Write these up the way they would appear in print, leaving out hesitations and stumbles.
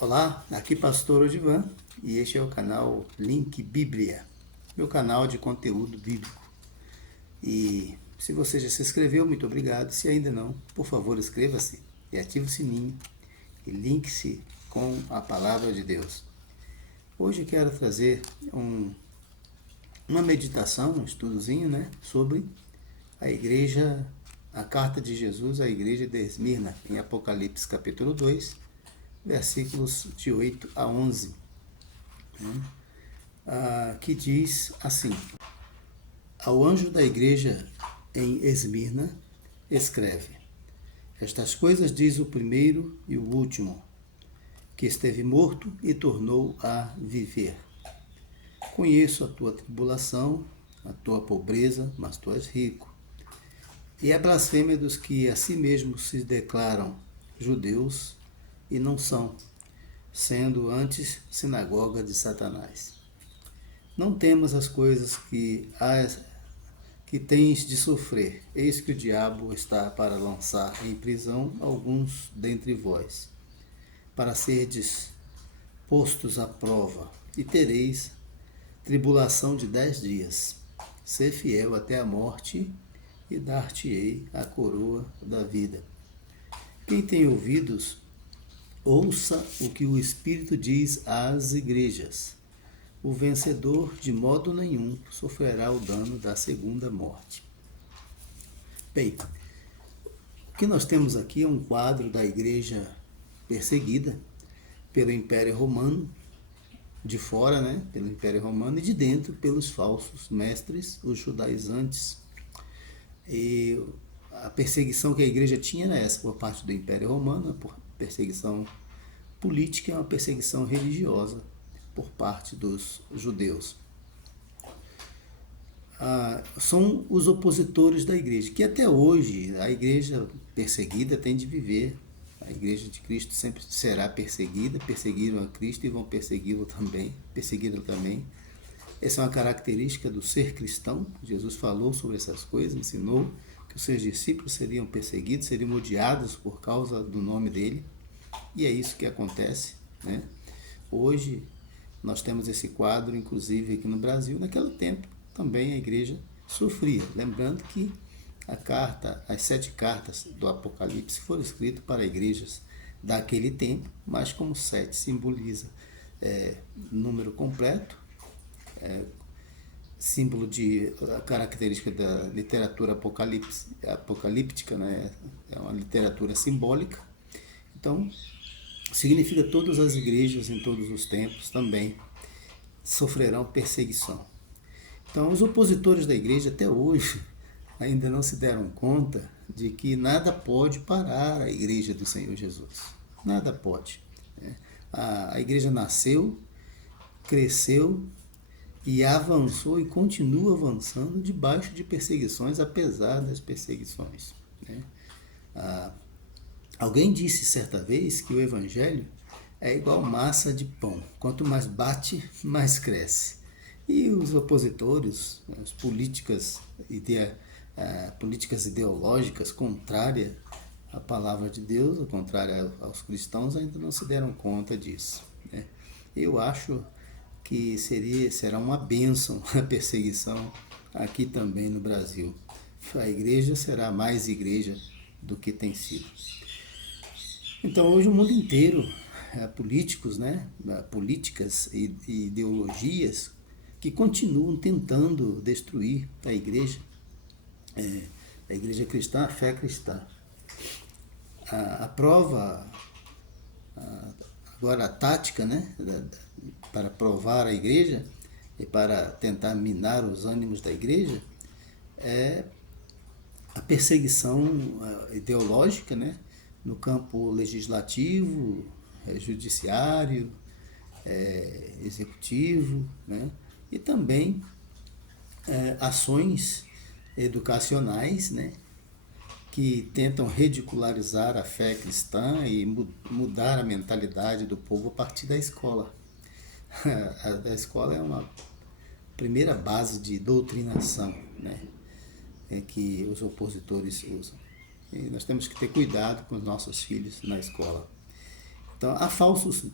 Olá, aqui Pastor Odivan e este é o canal Link Bíblia, meu canal de conteúdo bíblico. E se você já se inscreveu, muito obrigado. Se ainda não, por favor, inscreva-se e ative o sininho e linke-se com a palavra de Deus. Hoje eu quero trazer uma meditação, um estudozinho, sobre a igreja, a carta de Jesus à igreja de Esmirna, em Apocalipse capítulo 2, versículos de 8 a 11, que diz assim: Ao anjo da igreja em Esmirna, escreve: Estas coisas diz o primeiro e o último, que esteve morto e tornou a viver. Conheço a tua tribulação, a tua pobreza, mas tu és rico. E a blasfêmia dos que a si mesmos se declaram judeus e não são, sendo antes sinagoga de Satanás. Não temas as coisas que tens de sofrer. Eis que o diabo está para lançar em prisão alguns dentre vós, para serdes postos à prova, e tereis tribulação de 10 dias. Sê fiel até a morte, e dar-te-ei a coroa da vida. Quem tem ouvidos, ouça o que o Espírito diz às igrejas. O vencedor, de modo nenhum, sofrerá o dano da segunda morte. Bem, o que nós temos aqui é um quadro da igreja perseguida pelo Império Romano, de fora, pelo Império Romano, e de dentro pelos falsos mestres, os judaizantes. E a perseguição que a igreja tinha era essa, por parte do Império Romano, por perseguição política e uma perseguição religiosa por parte dos judeus. São os opositores da igreja, que até hoje a igreja perseguida tem de viver. A igreja de Cristo sempre será perseguida, perseguiram a Cristo e vão persegui-lo também. Essa é uma característica do ser cristão. Jesus falou sobre essas coisas, ensinou que os seus discípulos seriam perseguidos, seriam odiados por causa do nome dele. E é isso que acontece, Hoje nós temos esse quadro, inclusive aqui no Brasil. Naquele tempo também a igreja sofria. Lembrando que as 7 cartas do Apocalipse foram escritas para igrejas daquele tempo, mas como 7 simboliza número completo, símbolo de característica da literatura apocalíptica, é uma literatura simbólica. Então, significa que todas as igrejas em todos os tempos também sofrerão perseguição. Então, os opositores da igreja até hoje ainda não se deram conta de que nada pode parar a igreja do Senhor Jesus. Nada pode. A igreja nasceu, cresceu e avançou e continua avançando debaixo de perseguições, apesar das perseguições. Alguém disse certa vez que o evangelho é igual massa de pão. Quanto mais bate, mais cresce. E os opositores, as políticas ideológicas contrárias à palavra de Deus, contrárias aos cristãos, ainda não se deram conta disso. Eu acho que será uma bênção a perseguição aqui também no Brasil. A igreja será mais igreja do que tem sido. Então hoje o mundo inteiro, políticos, políticas e ideologias que continuam tentando destruir a igreja cristã, a fé cristã. A prova, agora a tática, para provar a igreja e para tentar minar os ânimos da igreja, é a perseguição ideológica, no campo legislativo, judiciário, executivo, e também ações educacionais, que tentam ridicularizar a fé cristã e mudar a mentalidade do povo a partir da escola. A escola é uma primeira base de doutrinação, que os opositores usam. E nós temos que ter cuidado com os nossos filhos na escola. Então, há falsos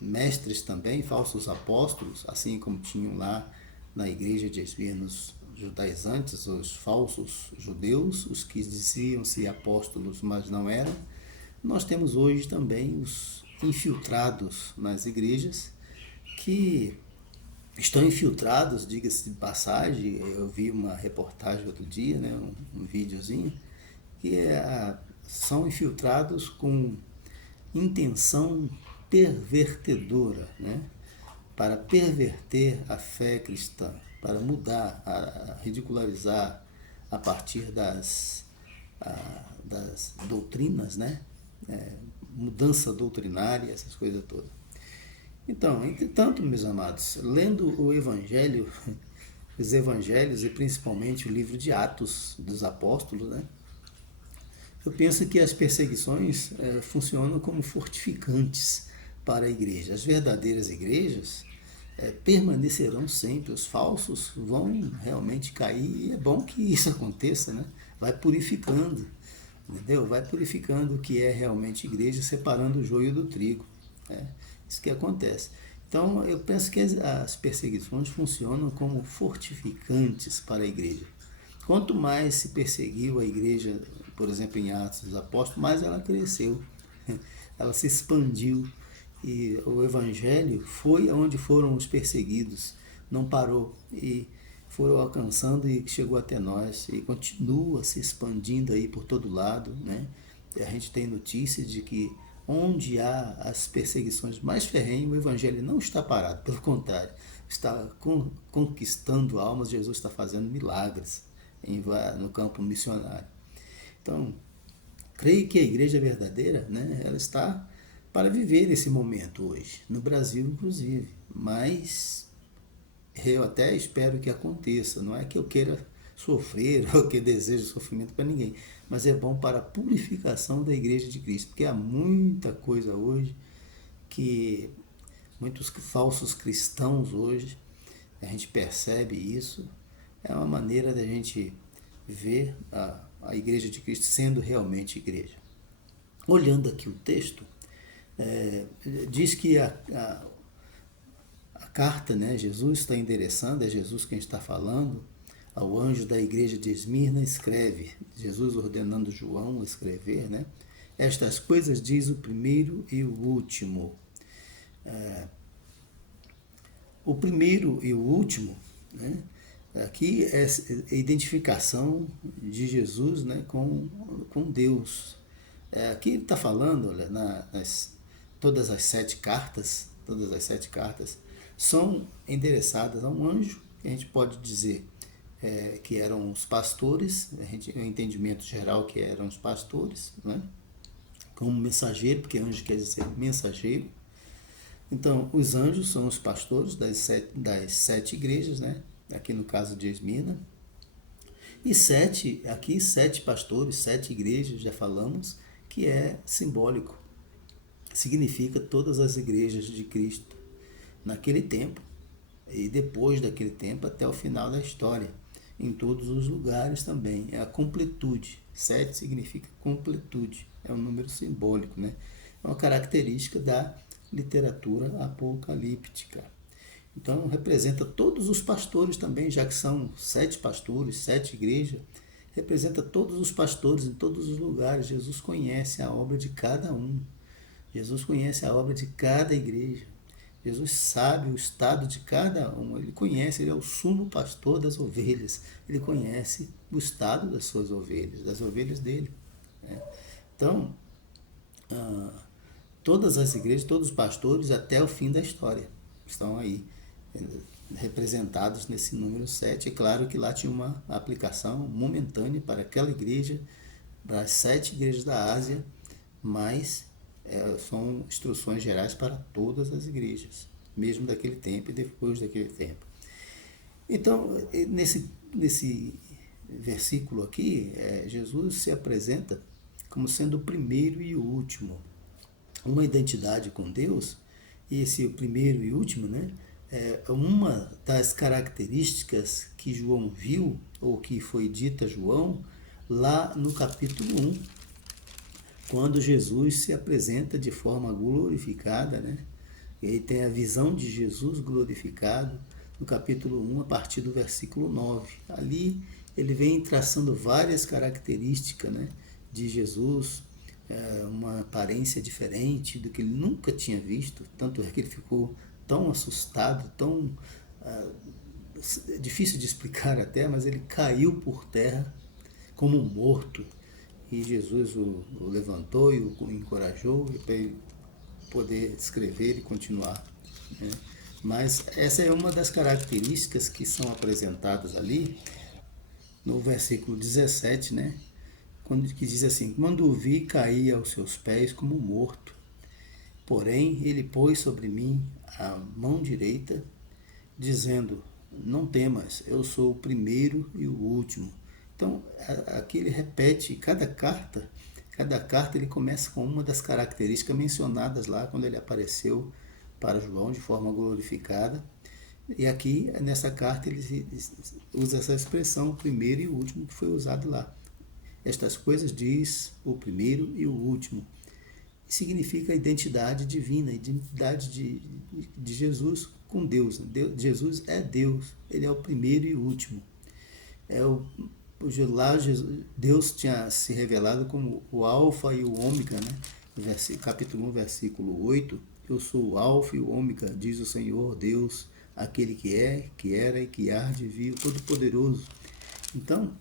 mestres também, falsos apóstolos, assim como tinham lá na igreja de Esmirna os judaizantes, os falsos judeus, os que diziam ser apóstolos, mas não eram. Nós temos hoje também os infiltrados nas igrejas, que estão infiltrados, diga-se de passagem. Eu vi uma reportagem outro dia, né, um videozinho, que são infiltrados com intenção pervertedora, né, para perverter a fé cristã, para mudar, a ridicularizar a partir das doutrinas, né, mudança doutrinária, essas coisas todas. Então, entretanto, meus amados, lendo o Evangelho, os Evangelhos e principalmente o livro de Atos dos Apóstolos, né, eu penso que as perseguições funcionam como fortificantes para a igreja. As verdadeiras igrejas permanecerão sempre, os falsos vão realmente cair, e é bom que isso aconteça, né? Vai purificando, entendeu? Vai purificando o que é realmente igreja, separando o joio do trigo, né? Isso que acontece. Então, eu penso que as perseguições funcionam como fortificantes para a igreja. Quanto mais se perseguiu a igreja, por exemplo, em Atos dos Apóstolos, mais ela cresceu, ela se expandiu, e o Evangelho foi onde foram os perseguidos, não parou, e foram alcançando e chegou até nós, e continua se expandindo aí por todo lado, né? E a gente tem notícia de que onde há as perseguições mais ferrenhas, o Evangelho não está parado, pelo contrário, está conquistando almas. Jesus está fazendo milagres no campo missionário. Então, creio que a igreja verdadeira, né, ela está para viver esse momento hoje, no Brasil inclusive, mas eu até espero que aconteça. Não é que eu queira sofrer ou que desejo sofrimento para ninguém, mas é bom para a purificação da igreja de Cristo, porque há muita coisa hoje, que muitos falsos cristãos hoje, a gente percebe isso. É uma maneira da gente ver a igreja de Cristo sendo realmente igreja. Olhando aqui o texto, diz que a carta, né, Jesus está endereçando, é Jesus quem está falando, ao anjo da igreja de Esmirna, escreve, Jesus ordenando João escrever, né? Estas coisas diz o primeiro e o último. O primeiro e o último, né? Aqui é a identificação de Jesus, né, com Deus. Aqui ele está falando, olha, todas as sete cartas são endereçadas a um anjo, que a gente pode dizer que eram os pastores, o entendimento geral que eram os pastores, né, como mensageiro, porque anjo quer dizer mensageiro. Então, os anjos são os pastores das sete igrejas, né, aqui no caso de Esmirna. E sete pastores, sete igrejas, já falamos, que é simbólico. Significa todas as igrejas de Cristo naquele tempo e depois daquele tempo até o final da história, em todos os lugares também. É a completude. 7 significa completude, é um número simbólico, né? É uma característica da literatura apocalíptica. Então, representa todos os pastores também, já que são 7 pastores, 7 igrejas, representa todos os pastores em todos os lugares. Jesus conhece a obra de cada um. Jesus conhece a obra de cada igreja. Jesus sabe o estado de cada um. Ele conhece, ele é o sumo pastor das ovelhas. Ele conhece o estado das suas ovelhas, das ovelhas dele. Então, todas as igrejas, todos os pastores, até o fim da história, estão aí representados nesse número 7. É claro que lá tinha uma aplicação momentânea para aquela igreja, para as 7 igrejas da Ásia, mas são instruções gerais para todas as igrejas, mesmo daquele tempo e depois daquele tempo. Então, nesse versículo aqui, Jesus se apresenta como sendo o primeiro e o último. Uma identidade com Deus, e esse primeiro e último, né, é uma das características que João viu, ou que foi dita a João, lá no capítulo 1, quando Jesus se apresenta de forma glorificada, né? E aí tem a visão de Jesus glorificado no capítulo 1, a partir do versículo 9. Ali ele vem traçando várias características, né, de Jesus, uma aparência diferente do que ele nunca tinha visto, tanto é que ele ficou tão assustado, tão difícil de explicar até, mas ele caiu por terra como morto. E Jesus o levantou e o encorajou para ele poder escrever e continuar, né? Mas essa é uma das características que são apresentadas ali no versículo 17, né? Que diz assim: quando o vi, caí aos seus pés como morto. Porém, ele pôs sobre mim a mão direita, dizendo: não temas, eu sou o primeiro e o último. Então, aqui ele repete cada carta ele começa com uma das características mencionadas lá quando ele apareceu para João de forma glorificada. E aqui, nessa carta, ele usa essa expressão, o primeiro e o último, que foi usado lá. Estas coisas diz o primeiro e o último. Significa a identidade divina, a identidade de Jesus com Deus. Jesus é Deus, ele é o primeiro e o último. Lá Deus tinha se revelado como o alfa e o ômega, né? Capítulo 1, versículo 8. Eu sou o alfa e o ômega, diz o Senhor Deus, aquele que é, que era e que há de vir, o Todo-Poderoso. Então,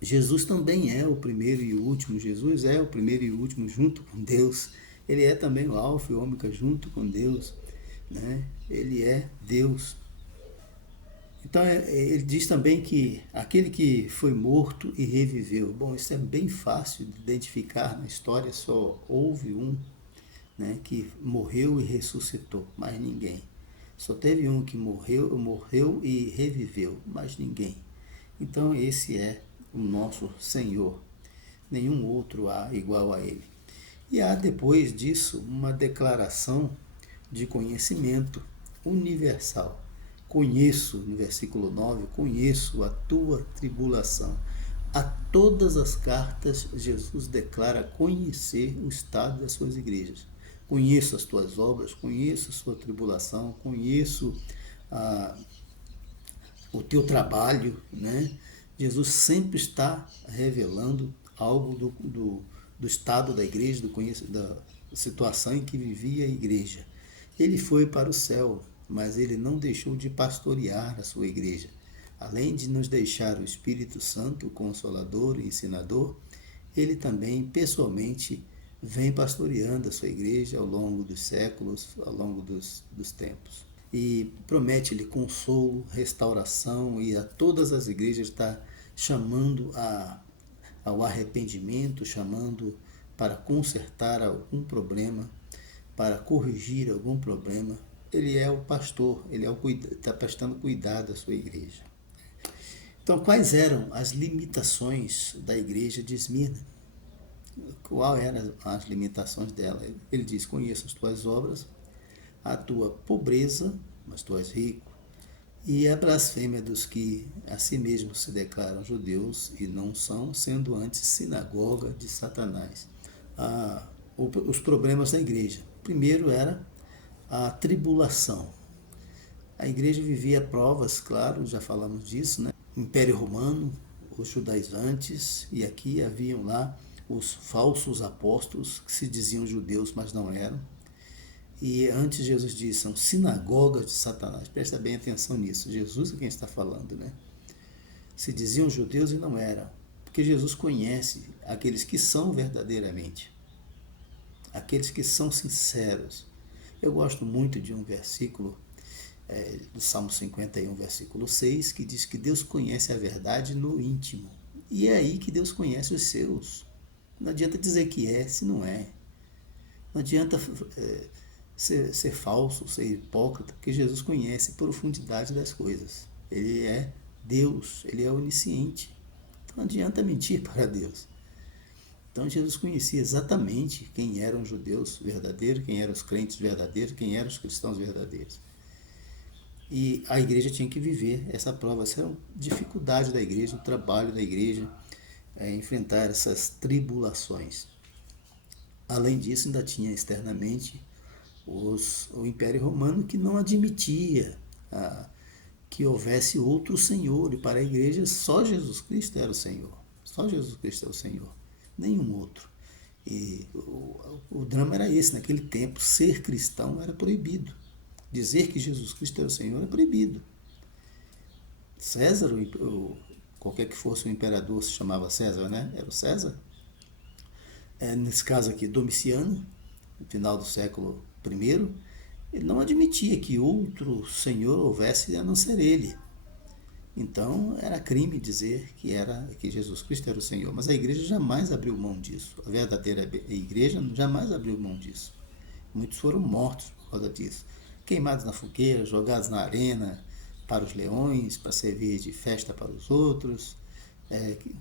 Jesus também é o primeiro e o último. Jesus é o primeiro e o último junto com Deus. Ele é também o alfa e o ômega junto com Deus, né? Ele é Deus. Então, ele diz também que aquele que foi morto e reviveu. Bom, isso é bem fácil de identificar na história, só houve um, né, que morreu e ressuscitou, mais ninguém. Só teve um que morreu e reviveu, mais ninguém. Então, esse é o nosso Senhor. Nenhum outro há igual a ele. E há depois disso uma declaração de conhecimento universal. Conheço, no versículo 9, conheço a tua tribulação. A todas as cartas, Jesus declara conhecer o estado das suas igrejas. Conheço as tuas obras, conheço a sua tribulação, conheço o teu trabalho, né? Jesus sempre está revelando algo do estado da igreja, da situação em que vivia a igreja. Ele foi para o céu, mas ele não deixou de pastorear a sua igreja. Além de nos deixar o Espírito Santo, o Consolador e Ensinador, ele também pessoalmente vem pastoreando a sua igreja ao longo dos séculos, ao longo dos tempos. E promete-lhe consolo, restauração, e a todas as igrejas está chamando ao arrependimento, chamando para consertar algum problema, para corrigir algum problema. Ele é o pastor, ele está prestando cuidado à sua igreja. Então, quais eram as limitações da igreja de Esmirna? Quais eram as limitações dela? Ele diz: conheço as tuas obras, a tua pobreza, mas tu és rico, e a blasfêmia dos que a si mesmos se declaram judeus e não são, sendo antes sinagoga de Satanás. Os problemas da igreja. Primeiro era a tribulação. A igreja vivia provas, claro, já falamos disso, né? Império Romano, os judaizantes, e aqui haviam lá os falsos apóstolos que se diziam judeus, mas não eram. E antes Jesus disse, são sinagogas de Satanás. Presta bem atenção nisso. Jesus é quem está falando, né? Se diziam judeus e não eram. Porque Jesus conhece aqueles que são verdadeiramente. Aqueles que são sinceros. Eu gosto muito de um versículo do Salmo 51, versículo 6, que diz que Deus conhece a verdade no íntimo. E é aí que Deus conhece os seus. Não adianta dizer que é, se não é. Não adianta ser falso, ser hipócrita, porque Jesus conhece a profundidade das coisas. Ele é Deus, ele é onisciente. Então não adianta mentir para Deus. Então Jesus conhecia exatamente quem eram os judeus verdadeiros, quem eram os crentes verdadeiros, quem eram os cristãos verdadeiros. E a igreja tinha que viver essa prova, essa era a dificuldade da igreja, o trabalho da igreja, enfrentar essas tribulações. Além disso, ainda tinha externamente o Império Romano, que não admitia que houvesse outro Senhor, e para a igreja só Jesus Cristo era o Senhor. Só Jesus Cristo é o Senhor, nenhum outro. E o drama era esse, naquele tempo, ser cristão era proibido. Dizer que Jesus Cristo era o Senhor é proibido. César, qualquer que fosse o imperador, se chamava César, né? Era o César. Nesse caso aqui, Domiciano, no final do século I, ele não admitia que outro Senhor houvesse a não ser ele. Então, era crime dizer que Jesus Cristo era o Senhor. Mas a igreja jamais abriu mão disso. A verdadeira igreja jamais abriu mão disso. Muitos foram mortos por causa disso. Queimados na fogueira, jogados na arena para os leões, para servir de festa para os outros,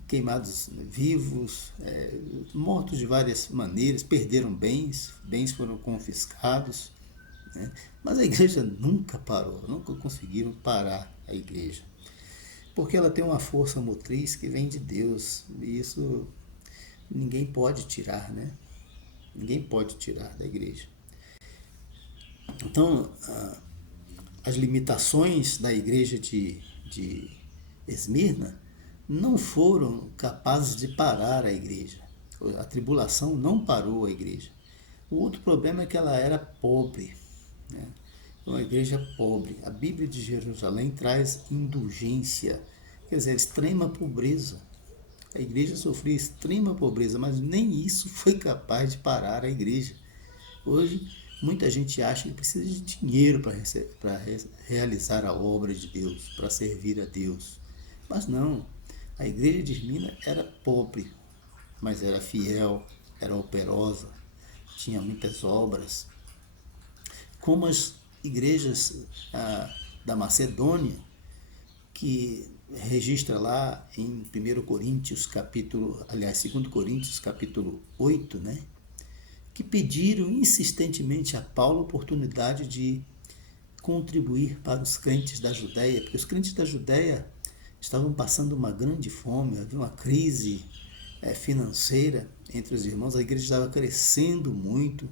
queimados vivos, mortos de várias maneiras, perderam bens foram confiscados. Né? Mas a igreja nunca parou, nunca conseguiram parar a igreja. Porque ela tem uma força motriz que vem de Deus, e isso ninguém pode tirar, né? Ninguém pode tirar da igreja. Então, as limitações da igreja de Esmirna não foram capazes de parar a igreja. A tribulação não parou a igreja. O outro problema é que ela era pobre, né? Uma igreja pobre. A Bíblia de Jerusalém traz indulgência, quer dizer, extrema pobreza. A igreja sofria extrema pobreza, mas nem isso foi capaz de parar a igreja. Hoje, muita gente acha que precisa de dinheiro para realizar a obra de Deus, para servir a Deus. Mas não, a igreja de Esmirna era pobre, mas era fiel, era operosa, tinha muitas obras. Como as igrejas da Macedônia, que registra lá em 2 Coríntios capítulo 8, né? Que pediram insistentemente a Paulo a oportunidade de contribuir para os crentes da Judéia, porque os crentes da Judéia estavam passando uma grande fome, havia uma crise financeira entre os irmãos, a igreja estava crescendo muito,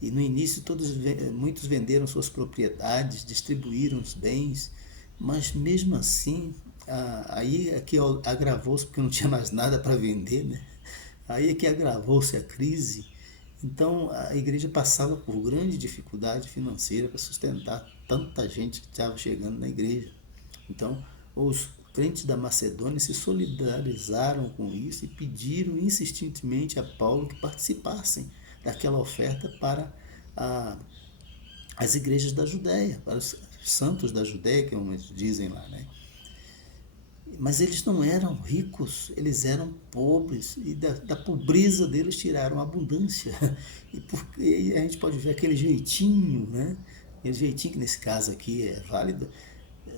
e no início muitos venderam suas propriedades, distribuíram os bens, mas mesmo assim, aí é que agravou-se, porque não tinha mais nada para vender, né? Aí é que agravou-se a crise. Então a igreja passava por grande dificuldade financeira para sustentar tanta gente que estava chegando na igreja. Então os crentes da Macedônia se solidarizaram com isso e pediram insistentemente a Paulo que participassem daquela oferta para as igrejas da Judéia, para os santos da Judéia, como eles dizem lá, né? Mas eles não eram ricos, eles eram pobres, e da pobreza deles tiraram a abundância. E a gente pode ver aquele jeitinho, né? Aquele jeitinho que nesse caso aqui é válido,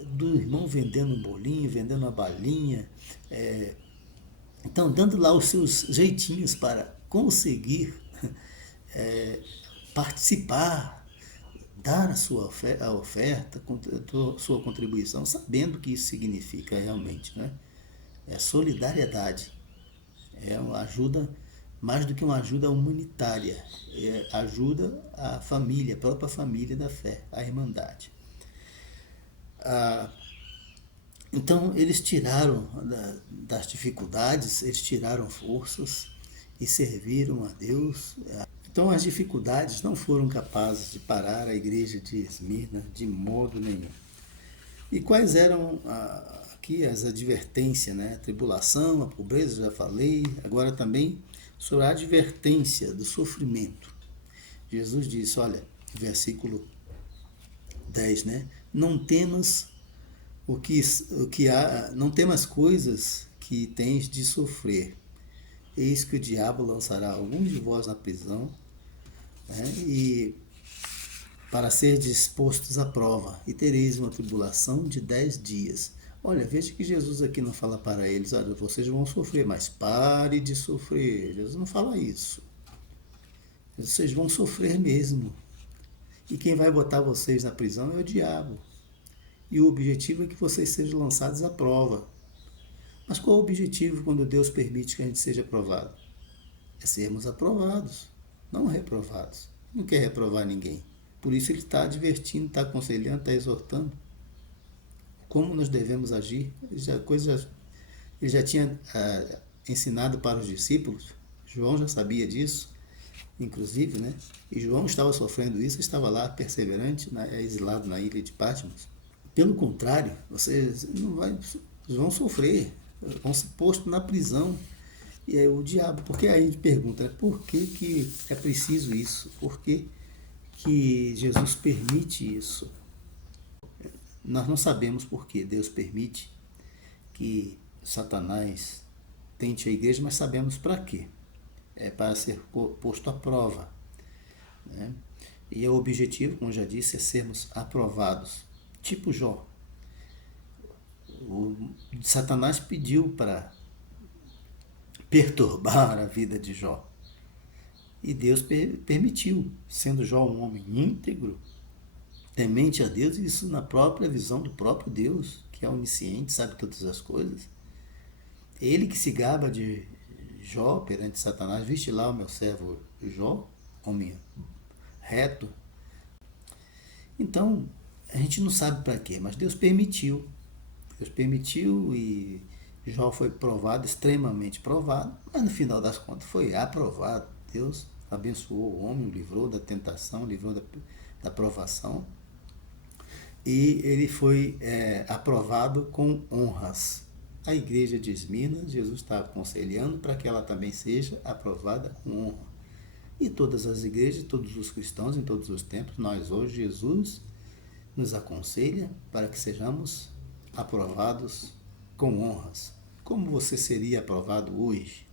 do irmão vendendo um bolinho, vendendo uma balinha, então dando lá os seus jeitinhos para conseguir participar, dar a sua oferta, a sua contribuição, sabendo o que isso significa realmente, né? É solidariedade, é uma ajuda, mais do que uma ajuda humanitária, ajuda a família, a própria família da fé, a irmandade. Então eles tiraram das dificuldades, eles tiraram forças e serviram a Deus. Então as dificuldades não foram capazes de parar a igreja de Esmirna de modo nenhum. E quais eram aqui as advertências, né? A tribulação, a pobreza, já falei. Agora também sobre a advertência do sofrimento. Jesus disse, olha, versículo 10, né? Não temas não temas coisas que tens de sofrer. Eis que o diabo lançará alguns de vós na prisão, né? E para ser dispostos à prova, e tereis uma tribulação de 10 dias. Olha, veja que Jesus aqui não fala para eles, olha, vocês vão sofrer, mas pare de sofrer. Jesus não fala isso. Vocês vão sofrer mesmo. E quem vai botar vocês na prisão é o diabo. E o objetivo é que vocês sejam lançados à prova. Mas qual é o objetivo quando Deus permite que a gente seja aprovado? É sermos aprovados. não reprovados. Não quer reprovar ninguém. Por isso ele está advertindo, está aconselhando, está exortando como nós devemos agir. Ele já tinha ensinado para os discípulos. João já sabia disso, inclusive, né? E João estava sofrendo isso, estava lá perseverante, exilado na ilha de Patmos. Pelo contrário, vocês vão sofrer, vão ser postos na prisão. E aí o diabo, porque aí a gente pergunta, né, por que é preciso isso? Por que Jesus permite isso? Nós não sabemos por que Deus permite que Satanás tente a igreja, mas sabemos para quê. É para ser posto à prova, né? E o objetivo, como já disse, é sermos aprovados. Tipo Jó. O Satanás pediu para perturbar a vida de Jó. E Deus permitiu, sendo Jó um homem íntegro, temente a Deus, e isso na própria visão do próprio Deus, que é onisciente, sabe todas as coisas. Ele que se gaba de Jó perante Satanás, viste lá o meu servo Jó, homem reto. Então, a gente não sabe para quê, mas Deus permitiu. Deus permitiu e Jó foi provado, extremamente provado, mas no final das contas foi aprovado. Deus abençoou o homem, o livrou da tentação, livrou da provação. E ele foi aprovado com honras. A igreja de Esmirna, Jesus está aconselhando para que ela também seja aprovada com honra. E todas as igrejas, todos os cristãos em todos os tempos, nós hoje, Jesus nos aconselha para que sejamos aprovados com honras. Como você seria aprovado hoje?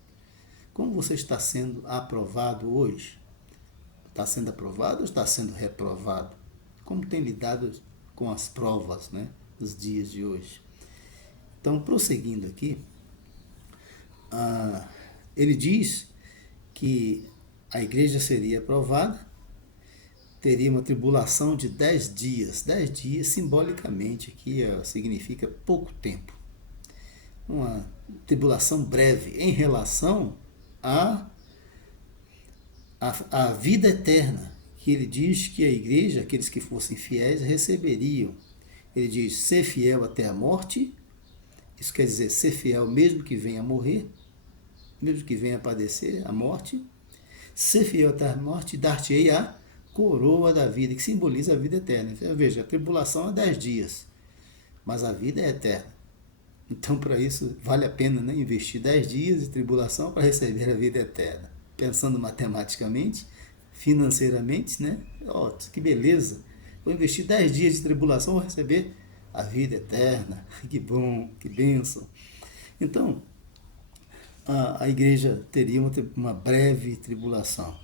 Como você está sendo aprovado hoje? Está sendo aprovado ou está sendo reprovado? Como tem lidado com as provas, né, dos dias de hoje? Então, prosseguindo aqui, ele diz que a igreja seria aprovada, teria uma tribulação de 10 dias. 10 dias, simbolicamente, aqui significa pouco tempo. Uma tribulação breve em relação à vida eterna, que ele diz que a igreja, aqueles que fossem fiéis, receberiam. Ele diz, ser fiel até a morte. Isso quer dizer, ser fiel mesmo que venha a morrer, mesmo que venha a padecer a morte. Ser fiel até a morte, dar-te-ei a coroa da vida, que simboliza a vida eterna. Veja, a tribulação é 10 dias, mas a vida é eterna. Então, para isso, vale a pena, né, investir 10 dias de tribulação para receber a vida eterna. Pensando matematicamente, financeiramente, né? Oh, que beleza! Vou investir 10 dias de tribulação, vou receber a vida eterna. Que bom, que bênção. Então, a igreja teria uma breve tribulação.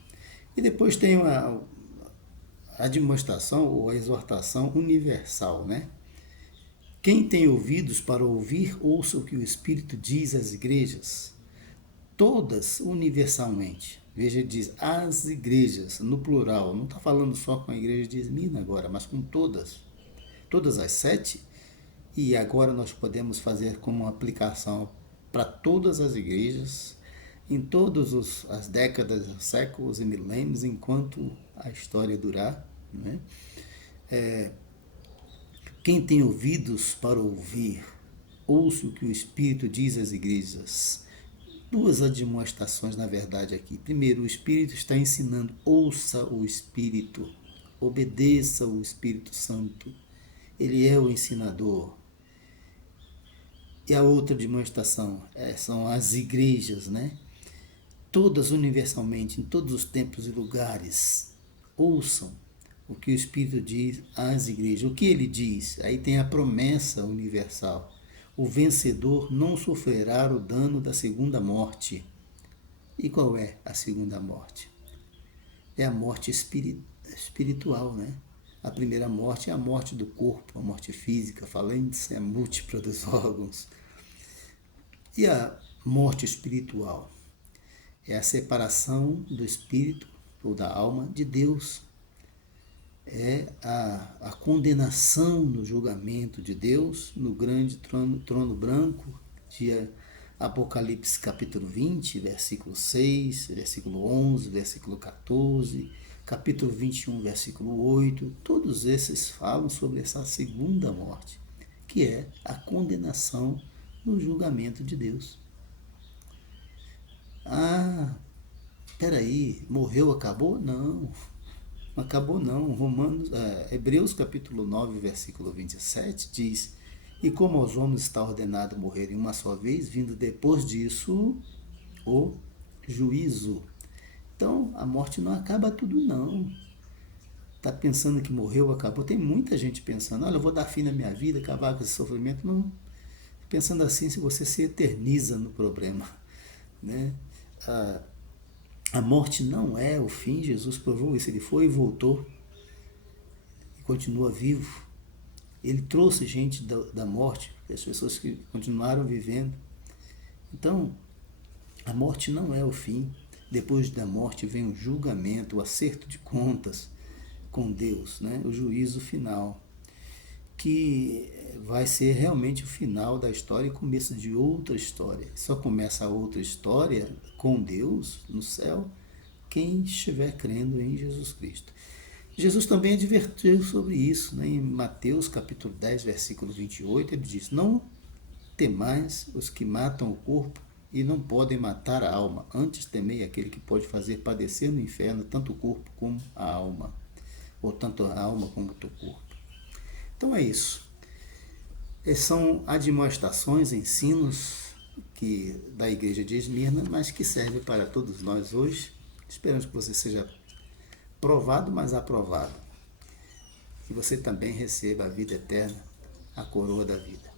E depois tem a demonstração ou a exortação universal, né? Quem tem ouvidos para ouvir, ouça o que o Espírito diz às igrejas. Todas, universalmente. Veja, ele diz as igrejas, no plural. Não está falando só com a igreja de Esmirna agora, mas com todas. Todas as 7. E agora nós podemos fazer como uma aplicação para todas as igrejas, em todas as décadas, séculos e milênios, enquanto a história durar, né? Quem tem ouvidos para ouvir, ouça o que o Espírito diz às igrejas. Duas admoestações, na verdade, aqui. Primeiro, o Espírito está ensinando, ouça o Espírito, obedeça o Espírito Santo. Ele é o ensinador. E a outra demonstração são as igrejas, né? Todas universalmente, em todos os tempos e lugares, ouçam o que o Espírito diz às igrejas. O que ele diz? Aí tem a promessa universal. O vencedor não sofrerá o dano da segunda morte. E qual é a segunda morte? É a morte espiritual, né? A primeira morte é a morte do corpo, a morte física, falência múltipla dos órgãos. E a morte espiritual? É a separação do espírito ou da alma de Deus. É a condenação no julgamento de Deus, no grande trono branco, Apocalipse capítulo 20, versículo 6, versículo 11, versículo 14, capítulo 21, versículo 8, todos esses falam sobre essa segunda morte, que é a condenação no julgamento de Deus. Ah, peraí, morreu, acabou? Não acabou não. Hebreus capítulo 9, versículo 27 diz: e como aos homens está ordenado morrerem uma só vez, vindo depois disso o juízo. Então, a morte não acaba tudo não. Está pensando que morreu, acabou? Tem muita gente pensando, olha, eu vou dar fim na minha vida, acabar com esse sofrimento. Não. Pensando assim, se você se eterniza no problema, né? A morte não é o fim. Jesus provou isso. Ele foi e voltou e continua vivo. Ele trouxe gente da morte, as pessoas que continuaram vivendo. Então, a morte não é o fim. Depois da morte vem o julgamento, o acerto de contas com Deus, né? O juízo final, que vai ser realmente o final da história e começo de outra história. Só começa a outra história com Deus no céu quem estiver crendo em Jesus Cristo. Jesus também advertiu sobre isso, né? Em Mateus capítulo 10, versículo 28, ele diz: não temais os que matam o corpo e não podem matar a alma, antes temei aquele que pode fazer padecer no inferno tanto o corpo como a alma, ou tanto a alma como o teu corpo. Então é isso. São admoestações, ensinos da igreja de Esmirna, mas que servem para todos nós hoje. Esperamos que você seja provado, mas aprovado. Que você também receba a vida eterna, a coroa da vida.